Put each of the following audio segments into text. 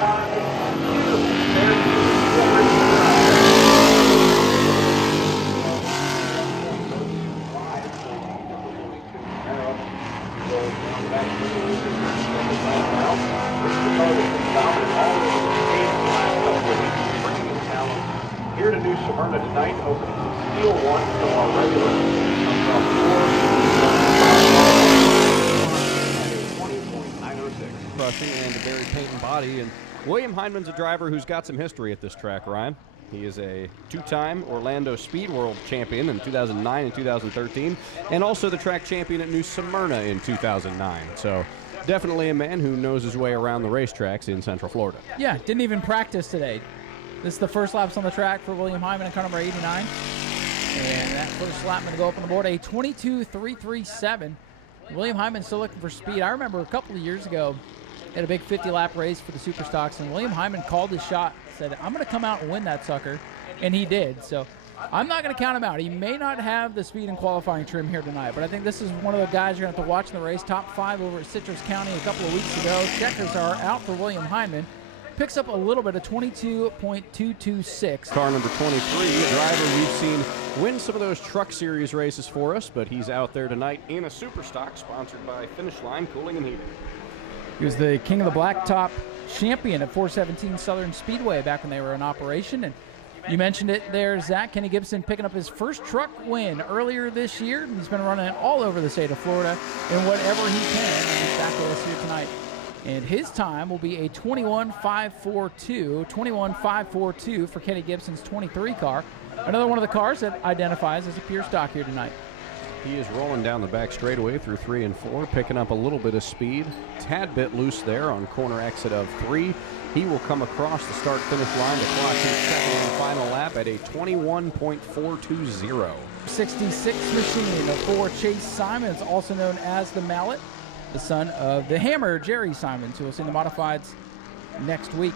Here to New Smyrna tonight, opening steel one, so our regular comes off 20.906. Crushing and a very patent body. And William Hindman's a driver who's got some history at this track, Ryan. He is a two-time Orlando Speed World champion in 2009 and 2013, and also the track champion at New Smyrna in 2009. So definitely a man who knows his way around the racetracks in Central Florida. Yeah, didn't even practice today. This is the first laps on the track for William Hindman in car number 89. And that first lap going to go up on the board, a 22.337. William Hindman still looking for speed. I remember a couple of years ago, had a big 50-lap race for the Super Stocks, and William Hindman called his shot, said, I'm going to come out and win that sucker, and he did. So I'm not going to count him out. He may not have the speed and qualifying trim here tonight, but I think this is one of the guys you're going to have to watch in the race. Top 5 over at Citrus County a couple of weeks ago. Checkers are out for William Hindman. Picks up a little bit of 22.226. Car number 23, a driver we've seen win some of those Truck Series races for us, but he's out there tonight in a Super Stock sponsored by Finish Line Cooling and Heating. He was the King of the Blacktop champion at 417 Southern Speedway back when they were in operation. And you mentioned it there, Zach. Kenny Gibson picking up his first truck win earlier this year. He's been running all over the state of Florida in whatever he can. And he's back with us here tonight. And his time will be a 21.542 for Kenny Gibson's 23 car. Another one of the cars that identifies as a pure stock here tonight. He is rolling down the back straightaway through 3 and 4, picking up a little bit of speed. Tad bit loose there on corner exit of 3. He will come across the start-finish line to clock his second and final lap at a 21.420. 66 machine for Chase Simons, also known as the Mallet, the son of the Hammer, Jerry Simons, who will see the modifieds next week.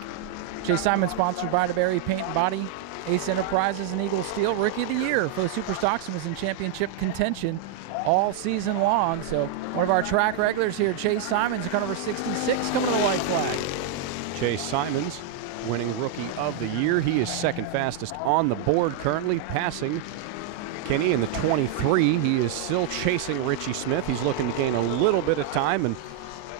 Chase Simons sponsored by DeBerry Paint and Body, Ace Enterprises, and Eagle Steel. Rookie of the Year for the Super Stocks and was in championship contention all season long. So one of our track regulars here, Chase Simons, car number 66, coming to the white flag. Chase Simons winning Rookie of the Year. He is second fastest on the board currently, passing Kenny in the 23. He is still chasing Richie Smith. He's looking to gain a little bit of time, and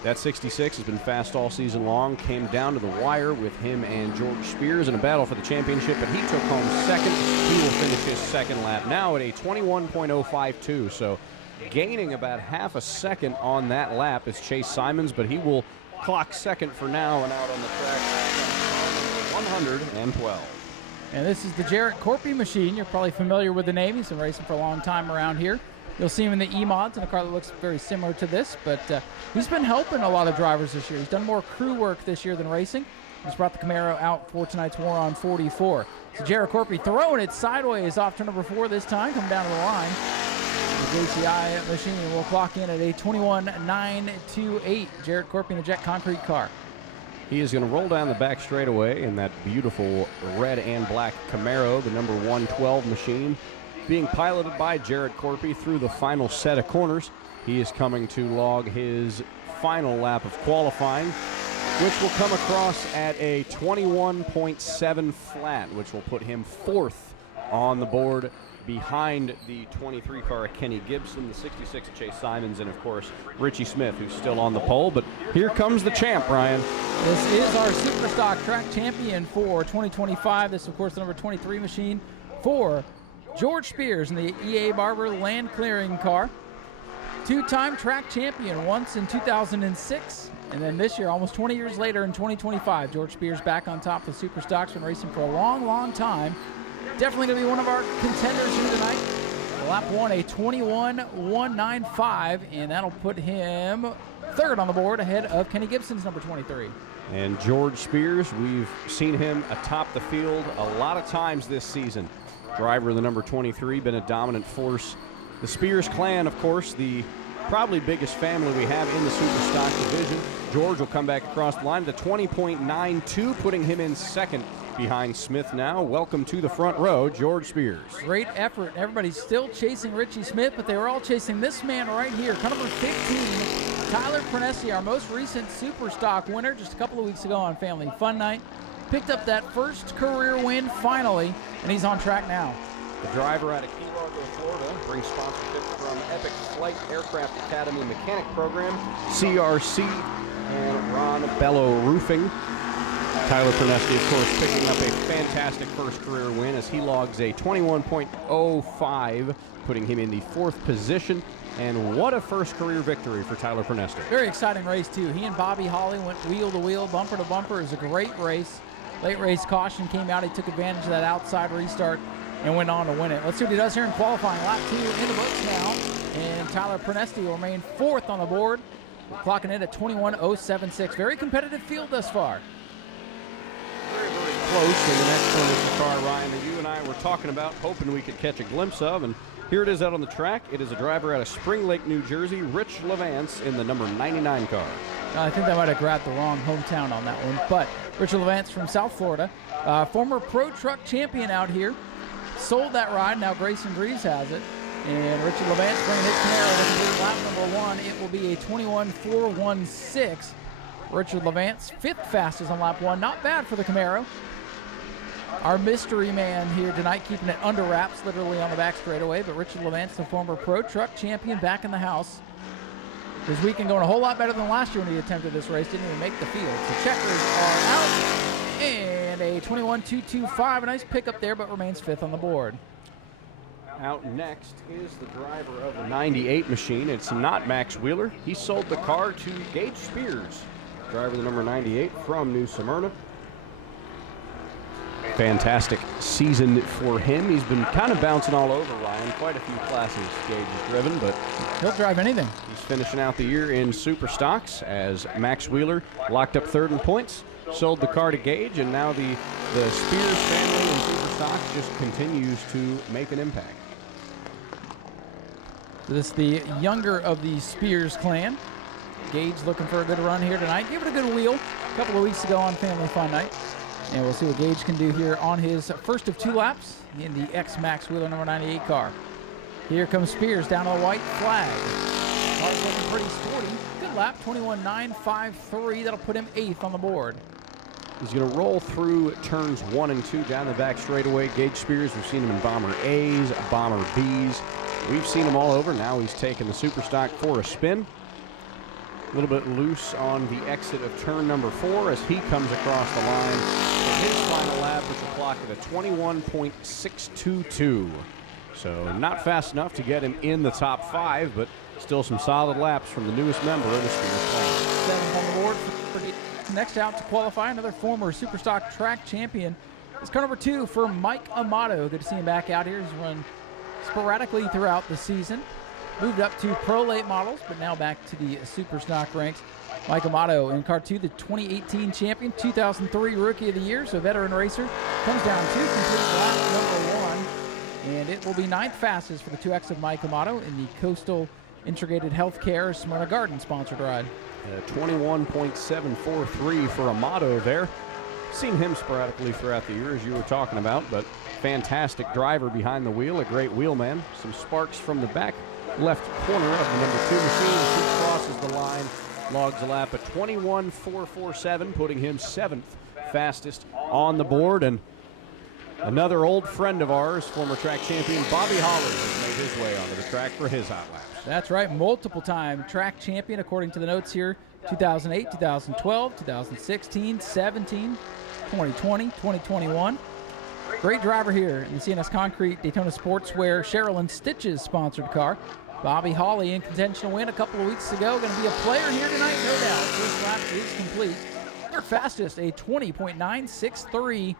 that 66 has been fast all season long. Came down to the wire with him and George Spears in a battle for the championship, but he took home second. He will finish his second lap now at a 21.052. So gaining about half a second on that lap is Chase Simons, but he will clock second for now and out on the track 112. And this is the Jarrett Corpy machine. You're probably familiar with the name. He's been racing for a long time around here. You'll see him in the E-Mods in a car that looks very similar to this, but he's been helping a lot of drivers this year. He's done more crew work this year than racing. He's brought the Camaro out for tonight's War on 44. So Jarrett Corpy throwing it sideways off turn number 4 this time, coming down to the line. The JCI machine will clock in at a 21.928. Jarrett Corpy in a jet concrete car. He is going to roll down the back straightaway in that beautiful red and black Camaro, the number 112 machine, being piloted by Jarrett Corpy through the final set of corners. He is coming to log his final lap of qualifying, which will come across at a 21.7 flat, which will put him 4th on the board behind the 23 car of Kenny Gibson, the 66 of Chase Simons, and of course Richie Smith, who's still on the pole. But here comes the champ, Ryan. This is our Super Stock track champion for 2025. This is, of course, the number 23 machine for George Spears in the EA Barber land clearing car. Two-time track champion, once in 2006, and then this year, almost 20 years later in 2025, George Spears back on top of Super Stocks, been racing for a long, long time. Definitely going to be one of our contenders here tonight. Lap 1, a 21.195, and that'll put him 3rd on the board ahead of Kenny Gibson's number 23. And George Spears, we've seen him atop the field a lot of times this season. Driver of the number 23, been a dominant force. The Spears clan, of course, the probably biggest family we have in the Super Stock division. George will come back across the line to 20.92, putting him in 2nd behind Smith now. Welcome to the front row, George Spears. Great effort. Everybody's still chasing Richie Smith, but they were all chasing this man right here, car number 15, Tyler Panessi, our most recent Super Stock winner, just a couple of weeks ago on Family Fun Night. Picked up that first career win finally, and he's on track now. The driver out of Key Largo, Florida, brings sponsorship from Epic Flight Aircraft Academy Mechanic Program, CRC, and Ron Bello Roofing. Tyler Panessi, of course, picking up a fantastic first career win as he logs a 21.05, putting him in the 4th position. And what a first career victory for Tyler Panessi. Very exciting race, too. He and Bobby Holly went wheel to wheel, bumper to bumper. It was a great race. Late race caution came out. He took advantage of that outside restart and went on to win it. Let's see what he does here in qualifying. Lap 2 in the books now. And Tyler Panessi will remain 4th on the board, clocking in at 21.076. Very competitive field thus far. Very, very close. And the next one is the car, Ryan, that you and I were talking about, hoping we could catch a glimpse of. And here it is out on the track. It is a driver out of Spring Lake, New Jersey, Rich Levance, in the number 99 car. I think they might have grabbed the wrong hometown on that one. But Richard Levance from South Florida, former pro truck champion out here, sold that ride. Now Grayson Greaves has it. And Richard Levance bringing his Camaro to complete lap number 1. It will be a 21.416. Richard Levance, 5th fastest on lap 1. Not bad for the Camaro. Our mystery man here tonight, keeping it under wraps, literally on the back straightaway. But Richard Levance, the former pro truck champion, back in the house. This weekend going a whole lot better than last year when he attempted this race. Didn't even make the field. So checkers are out. And a 21.225. A nice pickup there, but remains 5th on the board. Out next is the driver of the 98 machine. It's not Max Wheeler. He sold the car to Gage Spears, driver of the number 98 from New Smyrna. Fantastic season for him. He's been kind of bouncing all over, Ryan. Quite a few classes Gage has driven, but he'll drive anything. He's finishing out the year in Super Stocks as Max Wheeler locked up 3rd in points, sold the car to Gage, and now the Spears family in Super Stocks just continues to make an impact. This is the younger of the Spears clan. Gage looking for a good run here tonight. Give it a good wheel a couple of weeks ago on Family Fun Night. And we'll see what Gage can do here on his first of 2 laps in the ex-Max Wheeler number 98 car. Here comes Spears down to the white flag. Car's looking pretty sporty. Good lap, 21.953. That'll put him 8th on the board. He's going to roll through turns 1 and 2 down the back straightaway. Gage Spears, we've seen him in Bomber A's, Bomber B's. We've seen him all over. Now he's taking the Super Stock for a spin. A little bit loose on the exit of turn number 4 as he comes across the line for his final lap with a clock at a 21.622. So not fast enough to get him in the top 5, but still some solid laps from the newest member of the Spears clan. 7th on the board. Next out to qualify, another former Superstock track champion. It's car number 2 for Mike Amato. Good to see him back out here. He's run sporadically throughout the season. Moved up to pro late models, but now back to the super stock ranks. Mike Amato in car 2, the 2018 champion, 2003 Rookie of the Year, so veteran racer. Comes down to complete lap number 1, and it will be 9th fastest for the 2X of Mike Amato in the Coastal Integrated Healthcare Smyrna Garden sponsored ride. 21.743 for Amato there. Seen him sporadically throughout the year, as you were talking about, but fantastic driver behind the wheel, a great wheelman. Some sparks from the back left corner of the number 2 machine as he crosses the line, logs a lap at 21.447, putting him 7th fastest on the board. And another old friend of ours, former track champion Bobby Holly, has made his way onto the track for his hot laps. That's right, multiple-time track champion according to the notes here. 2008, 2012, 2016, 17, 2020, 2021. Great driver here in the CNS Concrete Daytona Sportswear Sherilyn Stitches sponsored car. Bobby Holly in contention to win a couple of weeks ago. Going to be a player here tonight, no doubt. First lap is complete. Third fastest, a 20.963.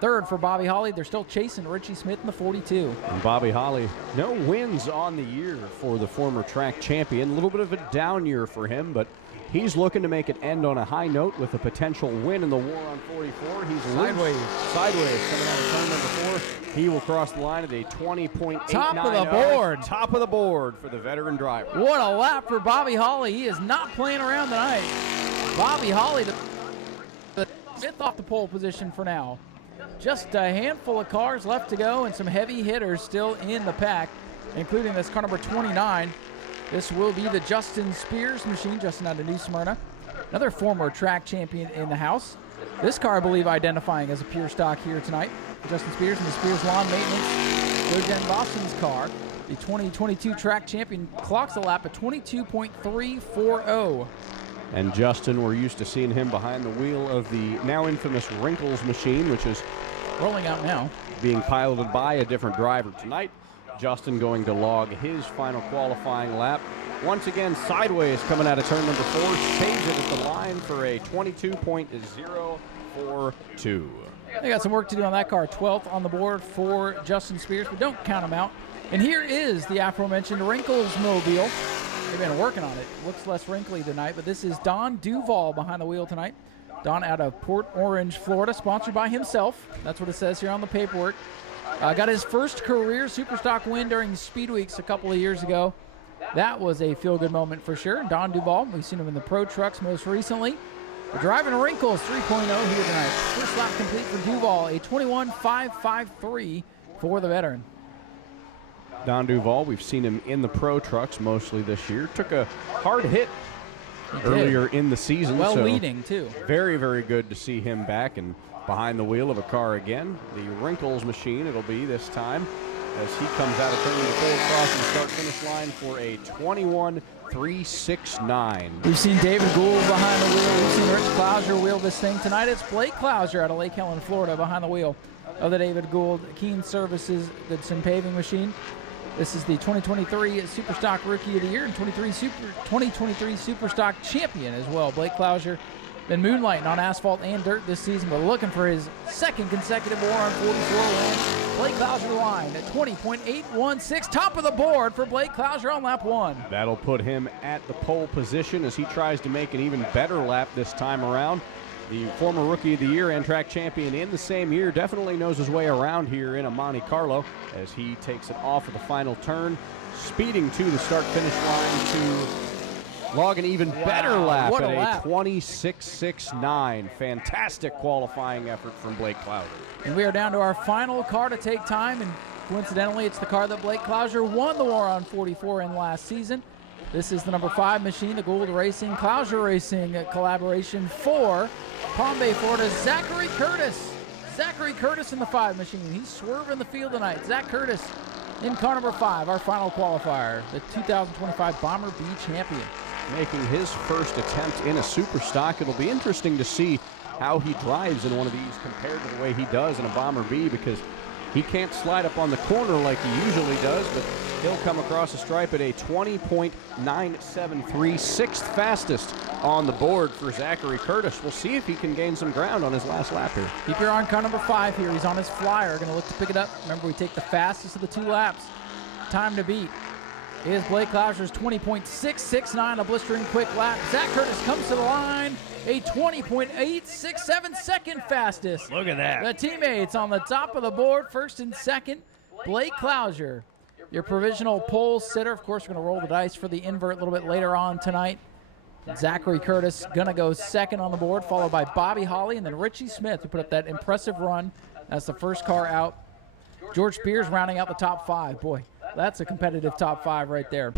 Third for Bobby Holly. They're still chasing Richie Smith in the 42. And Bobby Holly, no wins on the year for the former track champion. A little bit of a down year for him, but he's looking to make it end on a high note with a potential win in the War on 44. He's sideways coming out of turn number 4. He will cross the line at a 20.890. Top of the board. Top of the board for the veteran driver. What a lap for Bobby Holly. He is not playing around tonight. Bobby Holly, the 5th off the pole position for now. Just a handful of cars left to go and some heavy hitters still in the pack, including this car number 29. This will be the Justin Spears machine, Justin out of New Smyrna. Another former track champion in the house. This car, I believe, identifying as a pure stock here tonight. Justin Spears and the Spears Lawn Maintenance. Joe Jen Boston's car. The 2022 track champion clocks a lap at 22.340. And Justin, we're used to seeing him behind the wheel of the now infamous Wrinkles machine, which is rolling out now, being piloted by a different driver tonight. Justin going to log his final qualifying lap. Once again, sideways coming out of turn number 4. Saves it at the line for a 22.042. They got some work to do on that car. 12th on the board for Justin Spears, but don't count him out. And here is the aforementioned Wrinkles mobile. They've been working on it. Looks less wrinkly tonight, but this is Don Duvall behind the wheel tonight. Don out of Port Orange, Florida, sponsored by himself. That's what it says here on the paperwork. Got his first career Superstock win during Speed Weeks a couple of years ago. That was a feel-good moment for sure. Don Duvall, we've seen him in the Pro Trucks most recently. We're driving Wrinkles 3.0 here tonight. First lap complete for Duvall, a 21.553 for the veteran. Don Duvall, we've seen him in the Pro Trucks mostly this year. Took a hard hit earlier in the season. Well, so leading, too. Very, very good to see him back and behind the wheel of a car again. The Wrinkles machine it'll be this time as he comes out of turn number 4 across the start-finish line for a 21.369. We've seen David Gould behind the wheel. We've seen Rich Clouser wheel this thing. Tonight it's Blake Clouser out of Lake Helen, Florida, behind the wheel of the David Gould Keen Services Goodson paving machine. This is the 2023 Superstock Rookie of the Year and 2023 Superstock Champion as well. Blake Clouser been moonlighting on asphalt and dirt this season, but looking for his second consecutive War on 44 win. Blake Clouser the line at 20.816, top of the board for Blake Clouser on lap 1. That'll put him at the pole position as he tries to make an even better lap this time around. The former Rookie of the Year and track champion in the same year definitely knows his way around here in a Monte Carlo as he takes it off of the final turn, speeding to the start-finish line to log an even better lap what at a a 26.69. Fantastic qualifying effort from Blake Clouser. And we are down to our final car to take time, and coincidentally, it's the car that Blake Clouser won the War on 44 in last season. This is the number 5 machine, the Gould Racing, Clouser Racing collaboration for Palm Bay, Florida, Zachary Curtis. Zachary Curtis in the 5 machine. He's swerving the field tonight. Zach Curtis in car number 5, our final qualifier, the 2025 Bomber B champion. Making his first attempt in a Superstock. It'll be interesting to see how he drives in one of these compared to the way he does in a Bomber B, because he can't slide up on the corner like he usually does, but he'll come across the stripe at a 20.973, sixth fastest on the board for Zachary Curtis. We'll see if he can gain some ground on his last lap here. Keep your eye on car number 5 here. He's on his flyer, going to look to pick it up. Remember, we take the fastest of the 2 laps. Time to beat is Blake Clouser's 20.669, a blistering quick lap. Zach Curtis comes to the line, a 20.867, second fastest. Look at that. The teammates on the top of the board, first and second. Blake Clouser, your provisional pole sitter. Of course, we're going to roll the dice for the invert a little bit later on tonight. Zachary Curtis going to go second on the board, followed by Bobby Holly and then Richie Smith, who put up that impressive run as the first car out. George Spears rounding out the top 5. Boy, that's a competitive top 5 right there.